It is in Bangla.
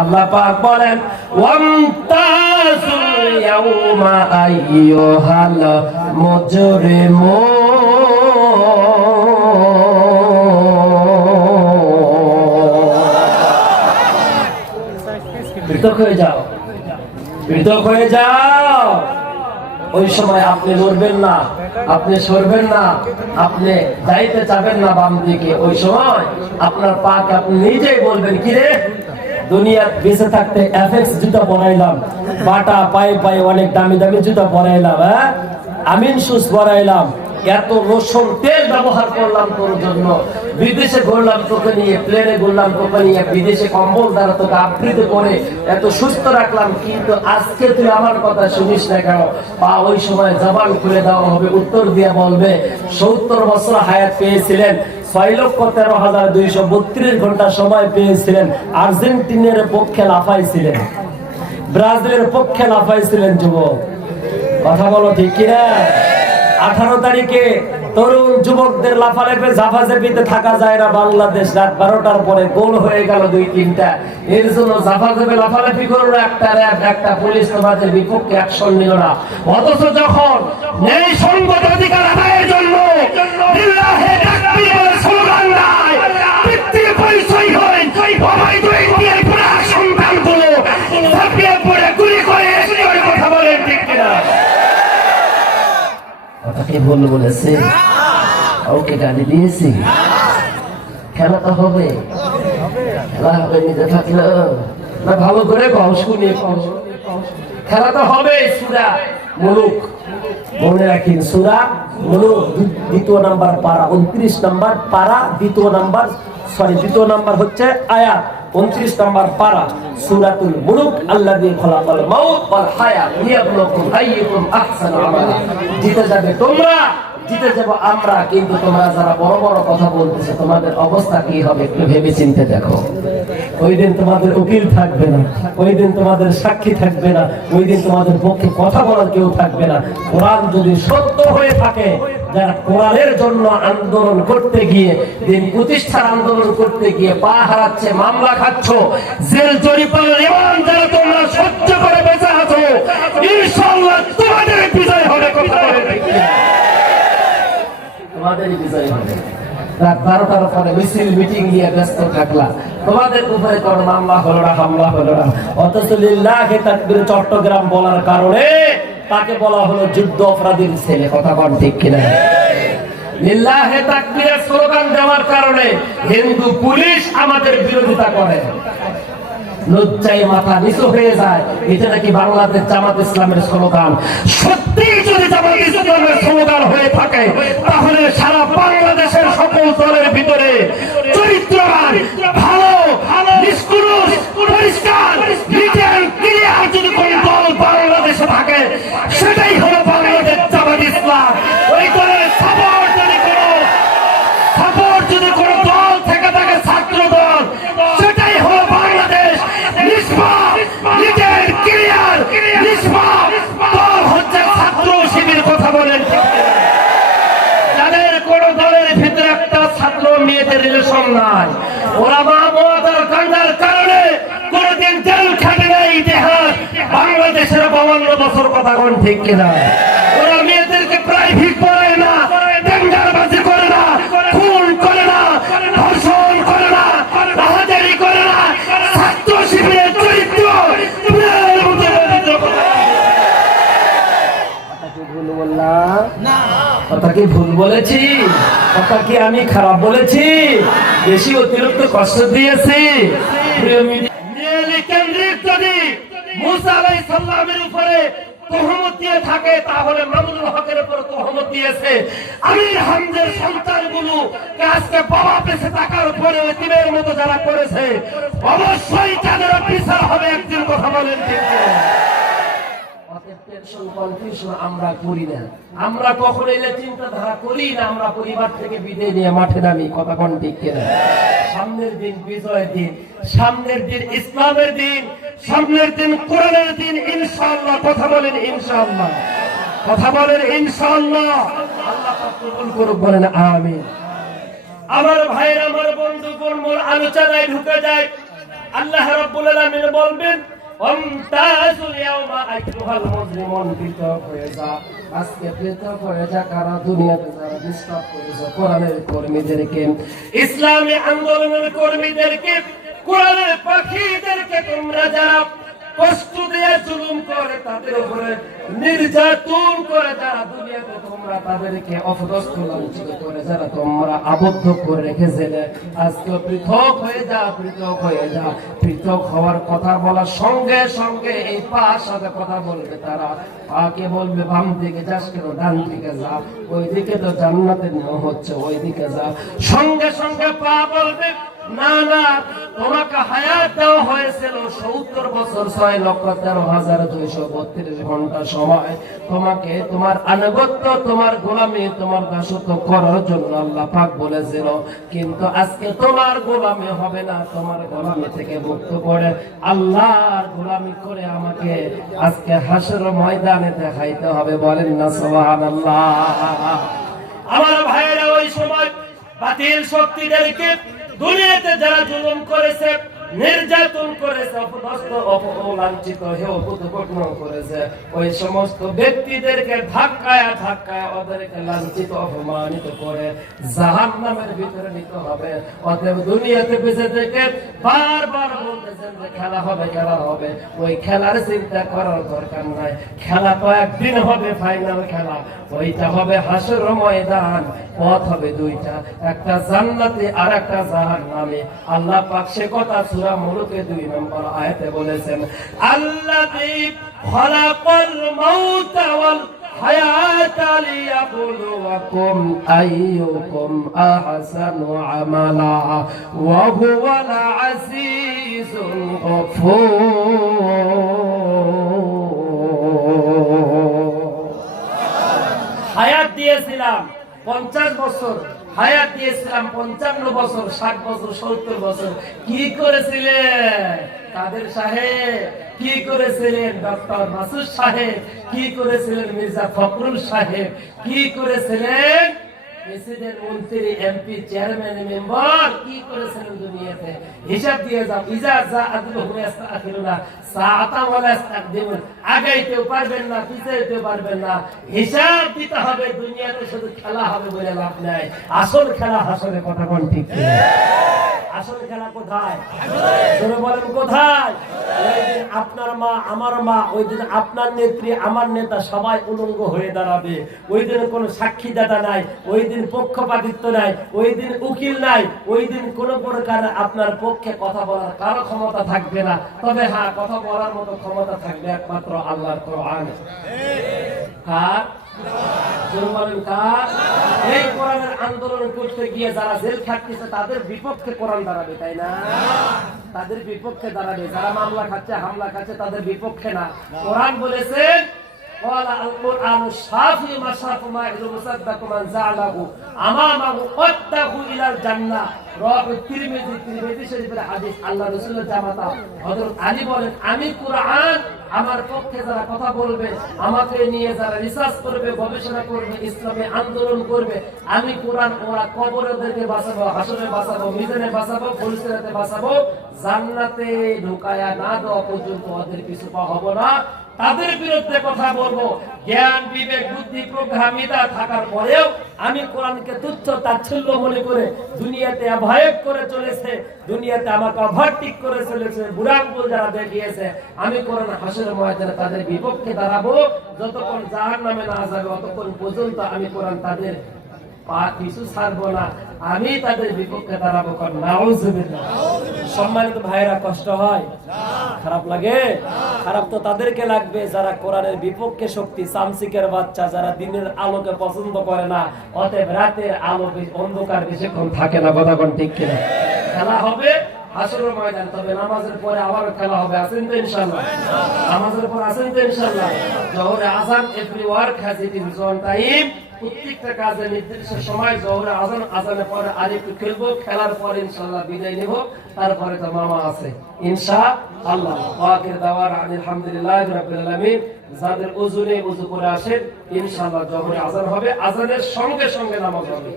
আল্লাহ পাক বলেন ওয়ামতাজুল ইয়াউমা আইয়ুহাল মুজরিমুন পৃথক হয়ে যাও, পৃথক হয়ে যাও। ওই সময় আপনি লড়বেন না, আপনি সরবেন না, আপনি যাইতে চাবেন না বাম দিকে। ওই সময় আপনার পাক আপনি নিজেই বলবেন কি রে দুনিয়া বেঁচে থাকতে এফএক্স জুতা পরাইলাম, বাটা পায়ে পায়ে অনেক দামি দামি জুতা পরাইলাম, হ্যাঁ আমিন শুজ পরাইলাম, এত রসুন তেল ব্যবহার করলাম তোর জন্য, বিদেশে ঘুরলাম তোকে নিয়ে, প্লেনে ঘুরলাম তোকে নিয়ে, বিদেশে কম্বল দ্বারা তোকে আবৃত করে এত সুস্থ রাখলাম, কিন্তু আজকে তুই আমার কথা শুনিস না কেন? বা ওই সময় জবান খুলে দেওয়া হবে, উত্তর দিয়ে বলবে 70 বছর হায়াত পেয়েছিলেন, 6,13,232 ঘন্টা সময় পেয়েছিলেন, আর্জেন্টিনার পক্ষে লাফাইছিলেন, ব্রাজিলের পক্ষে লাফাইছিলেন যুবক, কথা বলো ঠিক কিনা? 18 তারিখে তরুণ যুবকদের লাফালাফি ঝাফাঝাফিতে থাকা যায় না। বাংলাদেশ রাত 12টার পরে গোল হয়ে গেল 2-3টা, এর জন্য ঝাফাঝাফি লাফালাফি করলো, একটা র্যাব একটা পুলিশ তোমাদের বিপক্ষে অ্যাকশন নিল না। অথচ যখন ন্যায় সঙ্গত অধিকার আদায়ের জন্য লিল্লাহি তাকবীর বলে স্লোগান দেয়, ব্যক্তির পরিচয় হয় বাবাই দুই দিয়ে পুরা সন্তানগুলো ঝাঁপিয়ে পড়ে গুলি করে ওই কথা বলেন ঠিক কিনা? কথাকে ভুল বলেছে, ওকে গালি দিয়েছি, খেলা তো হবে, খেলা হবে নিজে থাকলো না, ভালো করে কও শুনি, খেলা তো হবে। সূরা মুলুক মনে রাখেন, সূরা মুলুক 2 নাম্বার পারা, 29 নাম্বার পারা, 2 নাম্বার হচ্ছে আয়াত, 29 নাম্বার পারা, সূরাতুল মুলুক। আল্লাযী খালাকাল মাউত ওয়াল হায়াত লিয়াবলুকুম আইয়ুকুম আহসানু আমালা। জিতে যাবে তোমরা, জিতে যাব আমরা, কিন্তু তোমরা যারা বড় বড় কথা বলতেছে তোমাদের অবস্থা কি হবে একটু ভেবে চিন্তে দেখো। ওই দিন তোমাদের উকিল থাকবে না, ওই দিন তোমাদের সাক্ষী থাকবে না, ওই দিন তোমাদের পক্ষে কথা বলার কেউ থাকবে না। কোরআন যদি সত্য হয়ে থাকে, যারা কোরআনের জন্য আন্দোলন করতে গিয়ে, দিন প্রতিষ্ঠার আন্দোলন করতে গিয়ে পা হারাচ্ছে, মামলা খাচ্ছ, জেল জরিমানার এমন যারা তোমরা সহ্য করে বেঁচে আছো, ইনশাআল্লাহ তোমাদের বিজয় হবে। কথা বলেন ঠিক কিনা? তোমাদেরই বিজয় হবে। রাত 12টার পরে মিছিল মিটিং নিয়ে ব্যস্ত থাকলা, তোমাদের উপরে কোন মামলা হলো না, হামলা হলো না। অথচ লিল্লাহি তাকবীর চট্টগ্রাম বলার কারণে তাকে বলা হলো যুদ্ধ অপরাধীর ছেলে। কথা বল ঠিক কিনা? লিল্লাহি তাকবীরের স্লোগান দেওয়ার কারণে হিন্দু পুলিশ আমাদের বিরোধিতা করে, লজ্জায় মাথা নিচু হয়ে যায়। এটা নাকি বাংলাদেশ জামাত ইসলামের স্লোগান। সত্যি যদি জামাত ইসলামের স্লোগান হয়ে থাকে, তাহলে সারা বাংলাদেশের সকল দলের ভিতরে চরিত্রবান, ভালো, নিষ্কুলুষ, পরিষ্কার, রিটেন ক্লিয়ার যদি কোন দল বাংলাদেশে থাকে, সেটাই হলো বাংলাদেশ জামাত ইসলাম। ওই দলের সাপোর্ট যদি কোনো দল থেকে থাকে, ছাত্র দল, সেটাই হলো বাংলাদেশ নিষ্পাপ, রিটেন ক্লিয়ার, নিষ্পাপ দল হচ্ছে ছাত্র শিবির। কথা বলেন যাদের কোন দলের ভিতরে একটা ছাত্র মেয়েদের রিলেশন নাই, ওরা মা বোনের কান্নার কারণে কোনদিন জেল খাটে না। ইতিহাস বাংলাদেশের 52 বছর। কথা কোন ঠিক কিনা? ওরা মেয়েদেরকে প্রাইভেট পড়ায় না, টেন্ডারবাজি করে না, খুন করে না, ধর্ষণ করে না, রাহাজারি করে না। ছাত্র শিবিরের চরিত্র কথা কি ভুল বলেছি? কথা কি আমি খারাপ বলেছি? বেশি অতিরিক্ত কষ্ট দিয়েছি? যদি মুসা আলাইহিস সালামের উপরে তহমত দিয়ে থাকে, তাহলে মামুনুল হকের উপর তহমত দিয়েছে। আমির হামজার সন্তানগুলো আজকে বাবা পেছে থাকার পরে এতিমের মতো যারা করেছে, অবশ্যই তাদের বিচার হবে একদিন। কথা বলেন ঠিক কিনা? আমরা করি না, আমরা কখনো এই চিন্তা ধারা করি না, আমরা পরিবার থেকে বিদায় নিয়ে মাঠে নামি। কথা কোন ঠিক কিনা? সামনের দিন বিজয়ের দিন, সামনের দিন ইসলামের দিন, সামনের দিন কোরআনের দিন, ইনশাআল্লাহ। কথা বলেন ইনশাআল্লাহ, কথা বলেন ইনশাআল্লাহ। আল্লাহ পাক কবুল করুক, বলেন আমিন। আমার ভাইয়ের, আমার বন্ধুগণ, মোর আলোচনায় ঢুকে যায়। আল্লাহ রাব্বুল আলামিন বলবেন আমতাজুল ইয়াওমা আইয়ুহাল মুজলিমুন পৃথক হয়ে যা। আজকে পৃথক হয়ে যা কারা দুনিয়াতে যারা ডিস্টার্ব করেছে কোরআনের কর্মীদেরকে, ইসলামী আন্দোলনের কর্মীদেরকে, কোরআনের পাখিদেরকে, তোমরা যারা কষ্ট দিয়ে জুলুম করে তাদের উপরে নির্যাতন করে যারা দুনিয়াতে তোমরা তাদেরকে অপদস্থ লাঞ্ছিত করে যারা তোমরা আবদ্ধ করে রেখেছিলে, আজকে পৃথক হয়ে যা, পৃথক হয়ে যা। পৃথক হওয়ার কথা বলার সঙ্গে সঙ্গে এই পার সাথে কথা বলবে তারা, পাকে বলবে বাম দিকে যাস কেন, ডান দিকে যা, ওই দিকে তো জান্নাতে নেওয়া হচ্ছে, ওই দিকে যা। সঙ্গে সঙ্গে পা বলবে না না, তোমাকে হায়াত দেওয়া হয়েছিল 70 বছর 6,13,232 ঘন্টা সময়, তোমাকে তোমার আনুগত্য, তোমার গোলামি, তোমার দাসত্ব করার জন্য আল্লাহ পাক বলেছিল। কিন্তু আজকে তোমার গোলামি হবে না, তোমার গোলামি থেকে মুক্ত করে আল্লাহর গোলামি করে আমাকে আজকে হাসর ময়দানে দেখাইতে হবে। বলেন না সুবহানাল্লাহ। আমার ভাইরা ওই সময় বাতিল শক্তিদেরকে দুনিয়াতে যারা জুলুম করেছে, নির্যাতন করেছে, অপদস্থ অপলাঞ্ছিত হেয় প্রতিপন্ন করেছে, ওই সমস্ত ব্যক্তিদেরকে ধাক্কায় ধাক্কায় ওদেরকে লাঞ্ছিত অপমানিত করে জাহান্নামের ভিতরে নিতে হবে। অতএব দুনিয়াতে বেঁচে থেকে বারবার বলতেছেন যে খেলা হবে, খেলা হবে, ওই খেলার চিন্তা করার দরকার নাই। খেলা তো একদিন হবে, ফাইনাল খেলা, ওইটা হবে হাসর ময়দান। পথ হবে দুইটা, একটা জান্নাতে আর একটা জাহান্নামে। আল্লাহ পাক সে কথা সূরা মুলুকে 2 নম্বর আয়াতে বলেছেন, আল্লাযী খালাকাল মাউতা ওয়াল হায়াতা লিয়াবলুয়াকুম আইয়ুকুম আহসানু আমালা ওয়া হুয়াল আজিজুল গফুর। হায়াত দিয়েছিলাম 50 বছর, হায়াত দিয়েছিলাম 55 বছর, 60 বছর, 70 বছর। কি করেছিলেন কাদের সাহেব? কি করেছিলেন ডক্টর মাসুদ সাহেব? কি করেছিলেন মির্জা ফখরুল সাহেব? কি করেছিলেন প্রেসিডেন্ট, মন্ত্রী, এমপি, চেয়ারম্যান, মেম্বার? কি করেছিলেন দুনিয়াতে? হিসাব দিয়ে যাও। ইজা যা আদলুহু ইস্তাখিরুনা সাআতা ওয়ালা ইস্তাকদিমুন। আগাইতেও পারবেন না, পিছাইতেও পারবেন না, হিসাব দিতে হবে। দুনিয়াতে শুধু খেলা হবে বলে লাভ নাই, আসল খেলা হাসরে। কথা কোন ঠিক? আসল খেলা কোথায়? জোরে বলেন কোথায়? ওই দিন আপনার মা আমার মা, ওই দিন আপনার নেত্রী আমার নেতা সবাই উলঙ্গ হয়ে দাঁড়াবে। ওই দিন কোনো সাক্ষীদাতা নাই, ওই দিন পক্ষপাতিত্ব নাই, ওই দিন উকিল নাই, ওই দিন কোন প্রকার আপনার পক্ষে কথা বলার কারো ক্ষমতা থাকবে না। তবে হ্যাঁ, কথা বলার মতো ক্ষমতা থাকবে একমাত্র আল্লাহর কোরআন। কার? এই কোরআনের আন্দোলন করতে গিয়ে যারা জেল খাটতেছে তাদের বিপক্ষে কোরআন দাঁড়াবে, তাই না? তাদের বিপক্ষে দাঁড়াবে। যারা মামলা খাচ্ছে, হামলা খাচ্ছে, তাদের বিপক্ষে না। কোরআন বলেছেন قال القرآن الشافي مشرف ما يعلم مصدق من زعله أمامه قده إلى الجنة। রাওয়াহু তিরমিজি শরীফের হাদিস। আল্লাহ রাসূলের জামাতা হযরত আলী বলেন, আমি কুরআন আমার পক্ষে যারা কথা বলবে, আমাকে নিয়ে যারা রিসার্চ করবে, গবেষণা করবে, ইসলামী আন্দোলন করবে, আমি কোরআন ওরা কবরে ওদেরকে বাঁচাবো, হাসরে বাঁচাবো, মিজানে বাঁচাবো, ফুলসিরাতে বাঁচাবো, জান্নাতে ঢুকায়া না দেওয়া পর্যন্ত ওদের কিছু পাওয়া হবে না। তাদের বিরুদ্ধে কথা বলবো। জ্ঞান, বিবেক, বুদ্ধি, প্রজ্ঞা থাকার পরেও আমি কোরআনকে তুচ্ছ তাচ্ছিল্য মনে করে দুনিয়াতে অ্যাভয়েড করে চলেছে, দুনিয়াতে আমাকে ওভারটেক করে চলেছে, বুড়াঙ্গুল যারা দেখিয়েছে, আমি কোরআন হাসরের ময়দানে তাদের বিপক্ষে দাঁড়াবো। যতক্ষণ জাহান্নামে না যাবে ততক্ষণ পর্যন্ত আমি কোরআন তাদের পা কিছু ছাড়বো না, আমি তাদের বিপক্ষে দাঁড়াবো। নাউজুবিল্লাহ। সম্মানিত ভাইরা, কষ্ট হয়? খারাপ লাগে? খারাপ তো তাদেরকে লাগবে যারা কোরআনের বিপক্ষে শক্তি, সামসিকের বাচ্চা, যারা দিনের আলোকে পছন্দ করে না। অতএব রাতের আলো অন্ধকার বেশিক্ষণ থাকে না। কথা কোন ঠিক কিনা? খেলা হবে হাসরের ময়দান, তবে নামাজের পরে আবার খেলা হবে। আছেন তো ইনশাআল্লাহ? নামাজের পর আছেন তো ইনশাআল্লাহ? জোহরে আযান, every work has its own time. প্রত্যেকটা কাজে নির্দিষ্ট সময়। জোহরে আযান, আযানের পরে আরেকটু খেলবো, খেলার পরে ইনশাআল্লাহ বিদায় নেব। তারপরে তো মামা আছে ইনশাআল্লাহ। ওয়াকির দাওয়ানা আলহামদুলিল্লাহি রাব্বিল আলামিন। যাদের ওযু নেই ওযু করে আসেন, ইনশাআল্লাহ জোহরে আযান হবে, আযানের সঙ্গে সঙ্গে নামাজ হবে।